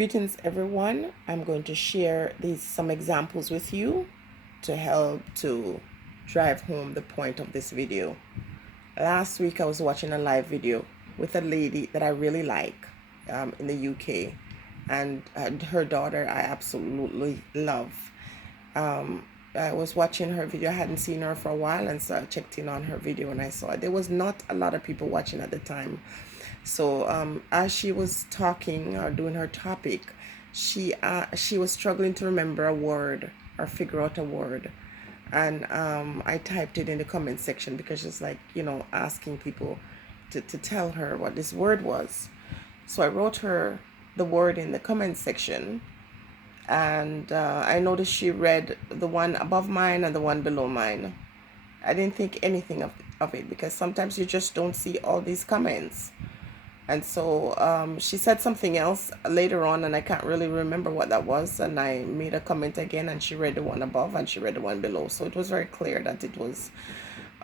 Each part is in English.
Greetings, everyone. I'm going to share some examples with you to help to drive home the point of this video. Last week, I was watching a live video with a lady that I really like in the UK, and her daughter I absolutely love. I was watching her video. I hadn't seen her for a while, and so I checked in on her video, and I saw there was not a lot of people watching at the time. So as she was talking or doing her topic, she was struggling to remember a word or figure out a word, and I typed it in the comment section because it's like, asking people to tell her what this word was. So I wrote her the word in the comment section, and I noticed she read the one above mine and the one below mine. I didn't think anything of it because sometimes you just don't see all these comments. And so she said something else later on, and I can't really remember what that was. And I made a comment again, and she read the one above and she read the one below. So it was very clear that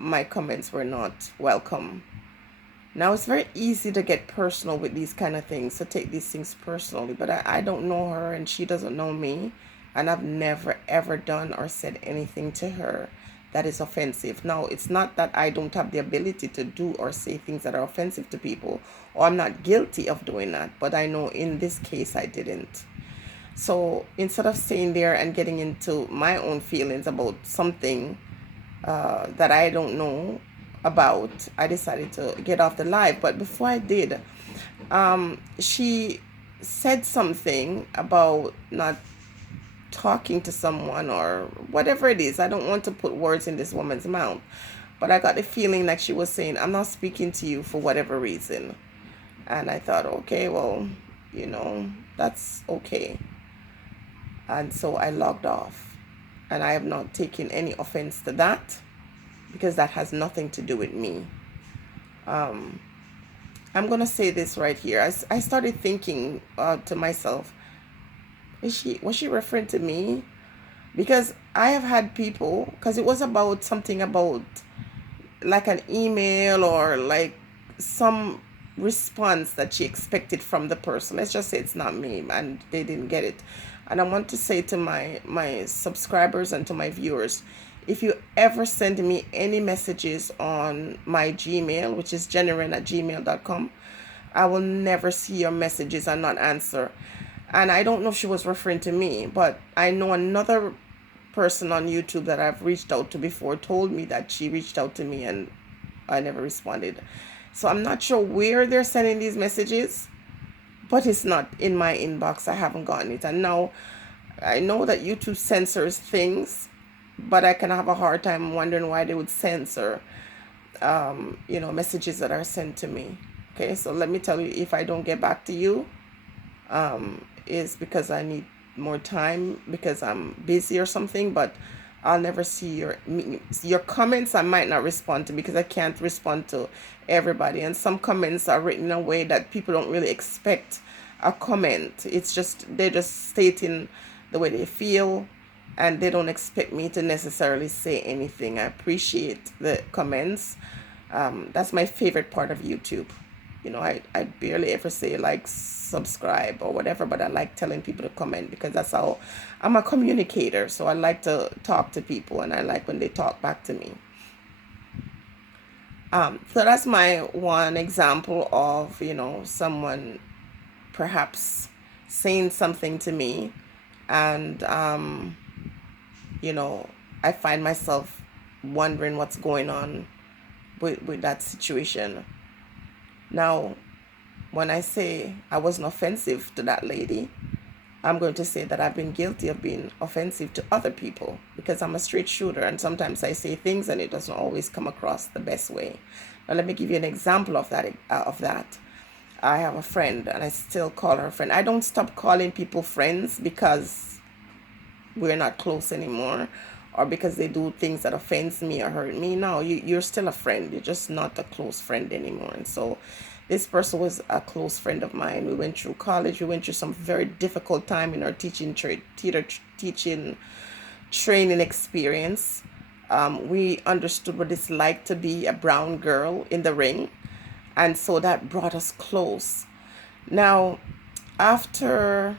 my comments were not welcome. Now, it's very easy to get personal with these kind of things, to take these things personally. But I don't know her, and she doesn't know me. And I've never, ever done or said anything to her that is offensive. Now, it's not that I don't have the ability to do or say things that are offensive to people, or I'm not guilty of doing that, but I know in this case I didn't. So instead of staying there and getting into my own feelings about something that I don't know about, I decided to get off the live. But before I did, she said something about not talking to someone or whatever it is. I don't want to put words in this woman's mouth, but I got the feeling like she was saying, I'm not speaking to you for whatever reason. And I thought, okay, well, that's okay. And so I logged off, and I have not taken any offense to that because that has nothing to do with me. I'm going to say this right here. I started thinking to myself, was she referring to me? Because I have had people, because it was about something about like an email or like some response that she expected from the person. Let's just say it's not me and they didn't get it. And I want to say to my subscribers and to my viewers, if you ever send me any messages on my Gmail, which is jennyren@gmail.com, I will never see your messages and not answer. And I don't know if she was referring to me, but I know another person on YouTube that I've reached out to before told me that she reached out to me and I never responded. So I'm not sure where they're sending these messages, but it's not in my inbox. I haven't gotten it. And now I know that YouTube censors things, but I can have a hard time wondering why they would censor, messages that are sent to me. Okay, so let me tell you, if I don't get back to you, is because I need more time because I'm busy or something, but I'll never see your comments. I might not respond to because I can't respond to everybody, and some comments are written in a way that people don't really expect a comment. It's just they're just stating the way they feel, and they don't expect me to necessarily say anything. I appreciate the comments. That's my favorite part of YouTube. I barely ever say like, subscribe or whatever, but I like telling people to comment because that's how I'm a communicator. So I like to talk to people, and I like when they talk back to me. So that's my one example of, someone perhaps saying something to me, and, I find myself wondering what's going on with that situation. Now, when I say I wasn't offensive to that lady, I'm going to say that I've been guilty of being offensive to other people because I'm a straight shooter, and sometimes I say things and it doesn't always come across the best way. Now, let me give you an example of that. I have a friend, and I still call her a friend. I don't stop calling people friends because we're not close anymore, or because they do things that offends me or hurt me. No, you're still a friend. You're just not a close friend anymore. And so this person was a close friend of mine. We went through college. We went through some very difficult time in our teaching training experience. We understood what it's like to be a brown girl in the ring. And so that brought us close. Now, After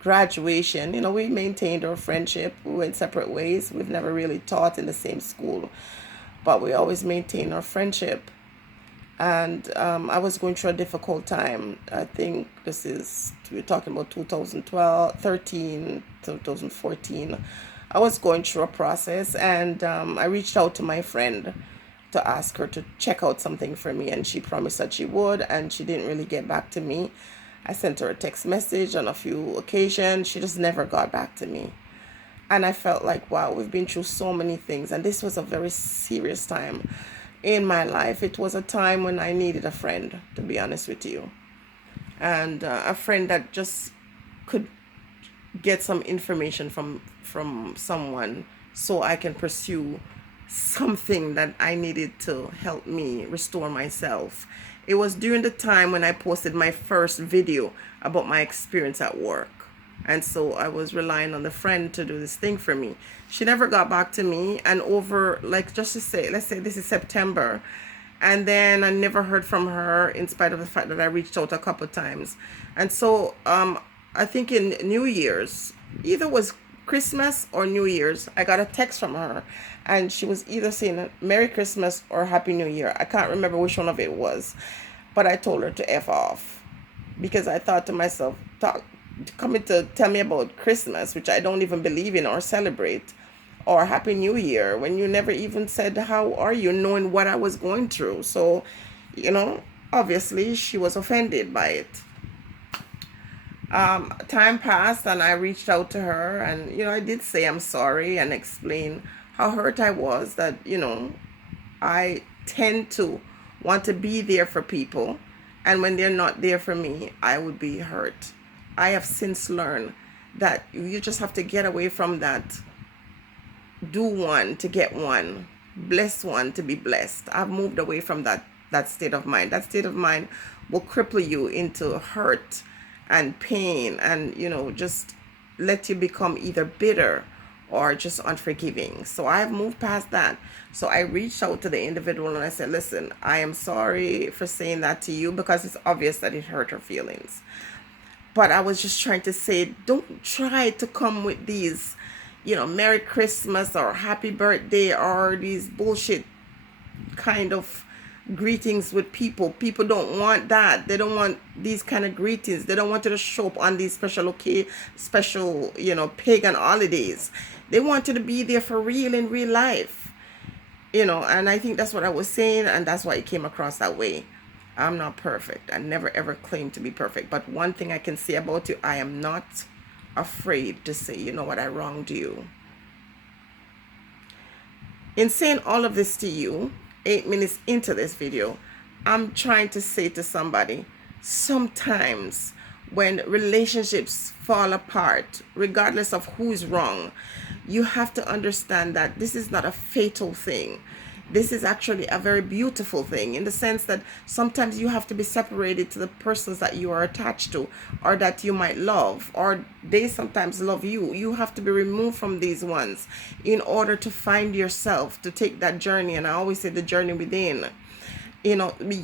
graduation, we maintained our friendship. We went separate ways. We've never really taught in the same school, but we always maintained our friendship. And I was going through a difficult time. I think we're talking about 2012, 13, 2014. I was going through a process, and I reached out to my friend to ask her to check out something for me, and she promised that she would, and she didn't really get back to me. I sent her a text message on a few occasions. She just never got back to me. And I felt like, wow, we've been through so many things, and this was a very serious time in my life. It was a time when I needed a friend, to be honest with you, and a friend that just could get some information from someone so I can pursue something that I needed to help me restore myself. It was during the time when I posted my first video about my experience at work. And so I was relying on the friend to do this thing for me. She never got back to me. And over, like, just to say, let's say this is September. And then I never heard from her in spite of the fact that I reached out a couple times. And so I think in New Year's, either was Christmas or New Year's, I got a text from her. And she was either saying Merry Christmas or Happy New Year. I can't remember which one of it was. But I told her to F off. Because I thought to myself, coming to tell me about Christmas, which I don't even believe in or celebrate, or Happy New Year, when you never even said, how are you, knowing what I was going through. So, obviously she was offended by it. Time passed, and I reached out to her, and, I did say I'm sorry and explain how hurt I was, that, I tend to want to be there for people, and when they're not there for me, I would be hurt. I have since learned that you just have to get away from that. Do one to get one. Bless one to be blessed. I've moved away from that state of mind. That state of mind will cripple you into hurt and pain, and, just let you become either bitter or just unforgiving. So I've moved past that. So I reached out to the individual and I said, listen, I am sorry for saying that to you, because it's obvious that it hurt her feelings. But I was just trying to say, don't try to come with these, Merry Christmas or Happy Birthday or these bullshit kind of greetings with people. People don't want that. They don't want these kind of greetings. They don't want you to show up on these special pagan holidays. They want you to be there for real in real life. And I think that's what I was saying, and that's why it came across that way. I'm not perfect. I never ever claim to be perfect. But one thing I can say about you, I am not afraid to say, you know what, I wronged you. In saying all of this to you, 8 minutes into this video, I'm trying to say to somebody, sometimes when relationships fall apart, regardless of who's wrong, you have to understand that this is not a fatal thing. This is actually a very beautiful thing, in the sense that sometimes you have to be separated to the persons that you are attached to, or that you might love, or they sometimes love you. You have to be removed from these ones in order to find yourself, to take that journey. And I always say the journey within.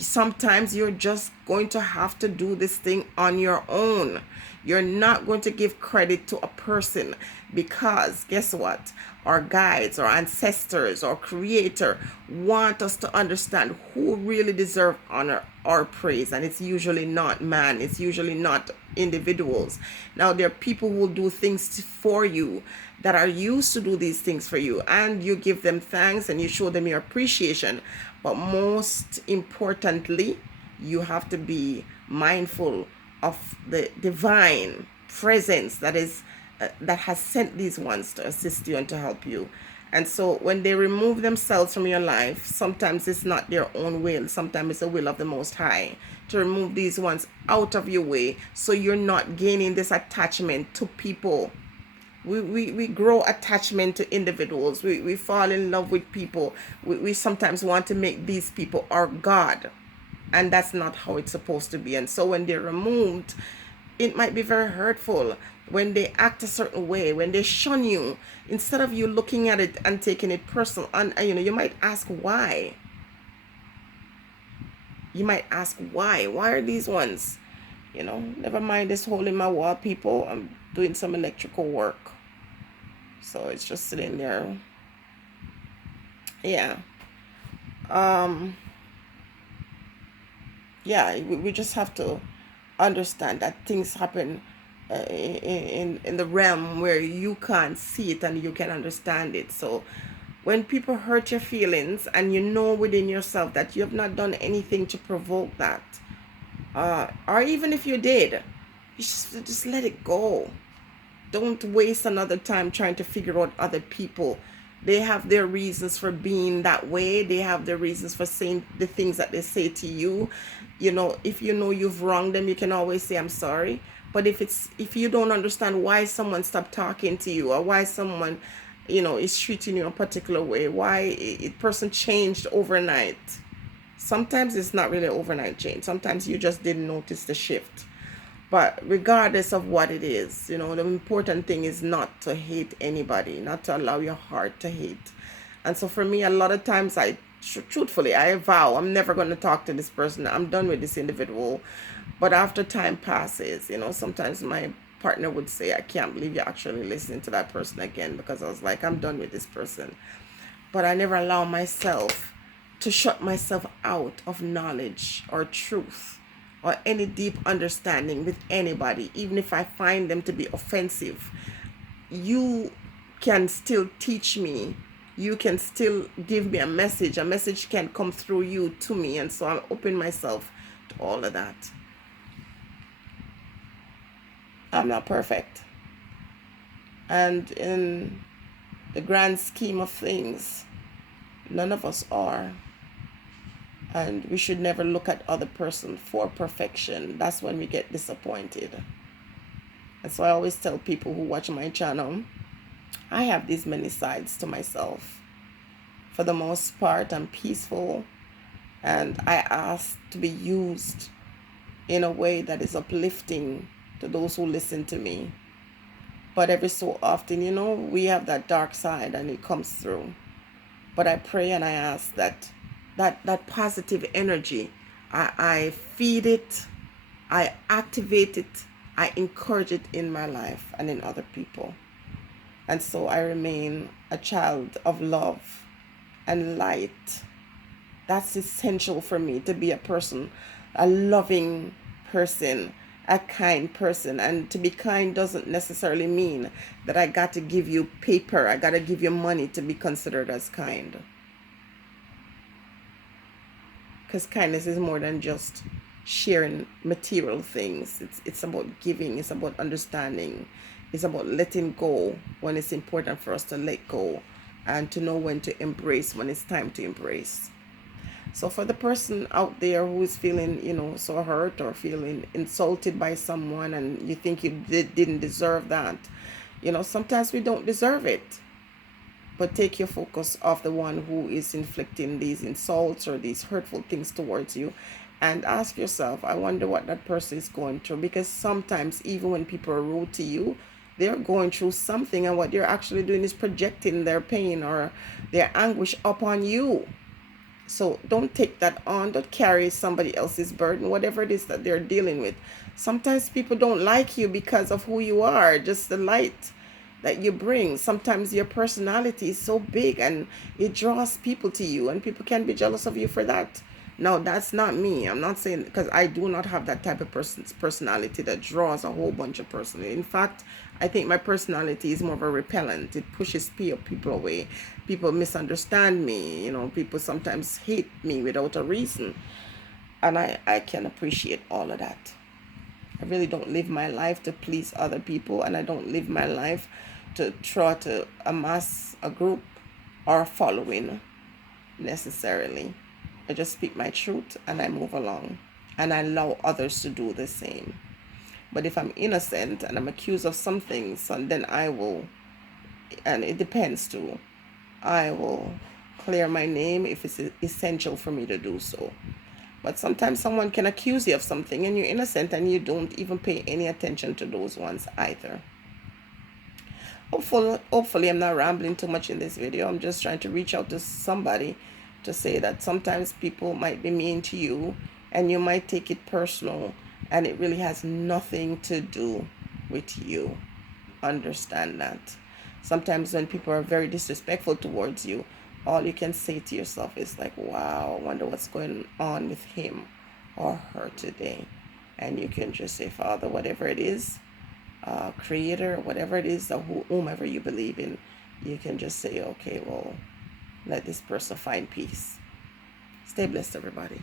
Sometimes you're just going to have to do this thing on your own. You're not going to give credit to a person, because guess what? Our guides, our ancestors, our creator want us to understand who really deserve honor or praise. And it's usually not man. It's usually not individuals. Now, there are people who will do things for you that are used to do these things for you, and you give them thanks and you show them your appreciation. But most importantly, you have to be mindful of the divine presence that has sent these ones to assist you and to help you. And so when they remove themselves from your life, sometimes it's not their own will, sometimes it's the will of the Most High to remove these ones out of your way, so you're not gaining this attachment to people. We grow attachment to individuals. We fall in love with people. We sometimes want to make these people our God, and that's not how it's supposed to be. And so when they're removed, it might be very hurtful. When they act a certain way, when they shun you, instead of you looking at it and taking it personal, and you might ask why. You might ask why are these ones You know, never mind this hole in my wall, people. I'm doing some electrical work. So it's just sitting there. Yeah. Um, yeah, we just have to understand that things happen in the realm where you can't see it and you can understand it. So when people hurt your feelings and you know within yourself that you have not done anything to provoke that, or even if you did, you just let it go. Don't waste another time trying to figure out other people. They have their reasons for being that way. They have their reasons for saying the things that they say to you. You know, if you know you've wronged them, you can always say I'm sorry. But if you don't understand why someone stopped talking to you, or why someone, you know, is treating you a particular way, why a person changed overnight. Sometimes it's not really overnight change. Sometimes you just didn't notice the shift. But regardless of what it is, you know, the important thing is not to hate anybody, not to allow your heart to hate. And so for me, a lot of times truthfully, I vow I'm never going to talk to this person. I'm done with this individual. But after time passes, you know, sometimes my partner would say, I can't believe you're actually listening to that person again, because I was like, I'm done with this person. But I never allow myself to shut myself out of knowledge or truth or any deep understanding with anybody, even if I find them to be offensive. You can still teach me. You can still give me a message. A message can come through you to me. And so I open myself to all of that. I'm not perfect. And in the grand scheme of things, none of us are. And we should never look at other person for perfection. That's when we get disappointed. And so I always tell people who watch my channel, I have these many sides to myself. For the most part, I'm peaceful, and I ask to be used in a way that is uplifting to those who listen to me. But every so often, you know, we have that dark side and it comes through. But I pray and I ask that positive energy, I feed it, I activate it, I encourage it in my life and in other people. And so I remain a child of love and light. That's essential for me, to be a person, a loving person, a kind person. And to be kind doesn't necessarily mean that I got to give you paper, I got to give you money to be considered as kind. Because kindness is more than just sharing material things. It's about giving, it's about understanding, it's about letting go when it's important for us to let go, and to know when to embrace when it's time to embrace. So for the person out there who is feeling, you know, so hurt or feeling insulted by someone, and you think you didn't deserve that, you know, sometimes we don't deserve it. But take your focus off the one who is inflicting these insults or these hurtful things towards you, and ask yourself, I wonder what that person is going through. Because sometimes, even when people are rude to you, they're going through something, and what they're actually doing is projecting their pain or their anguish upon you. So don't take that on. Don't carry somebody else's burden, whatever it is that they're dealing with. Sometimes people don't like you because of who you are, just the light that you bring. Sometimes your personality is so big and it draws people to you, and people can be jealous of you for that. No, that's not me. I'm not saying, because I do not have that type of personality that draws a whole bunch of person. In fact, I think my personality is more of a repellent. It pushes people away. People misunderstand me. You know, people sometimes hate me without a reason. And I can appreciate all of that. I really don't live my life to please other people, and I don't live my life to try to amass a group or a following necessarily. I just speak my truth and I move along, and I allow others to do the same. But if I'm innocent and I'm accused of some things, and then I will, and it depends too, I will clear my name if it's essential for me to do so. But sometimes someone can accuse you of something and you're innocent, and you don't even pay any attention to those ones either. Hopefully I'm not rambling too much in this video. I'm just trying to reach out to somebody to say that sometimes people might be mean to you, and you might take it personal, And it really has nothing to do with you. Understand that. Sometimes when people are very disrespectful towards you, all you can say to yourself is like, wow, I wonder what's going on with him or her today. And you can just say, Father, whatever it is, creator, whatever it is, or whomever you believe in, you can just say, okay, well, let this person find peace. Stay blessed, everybody.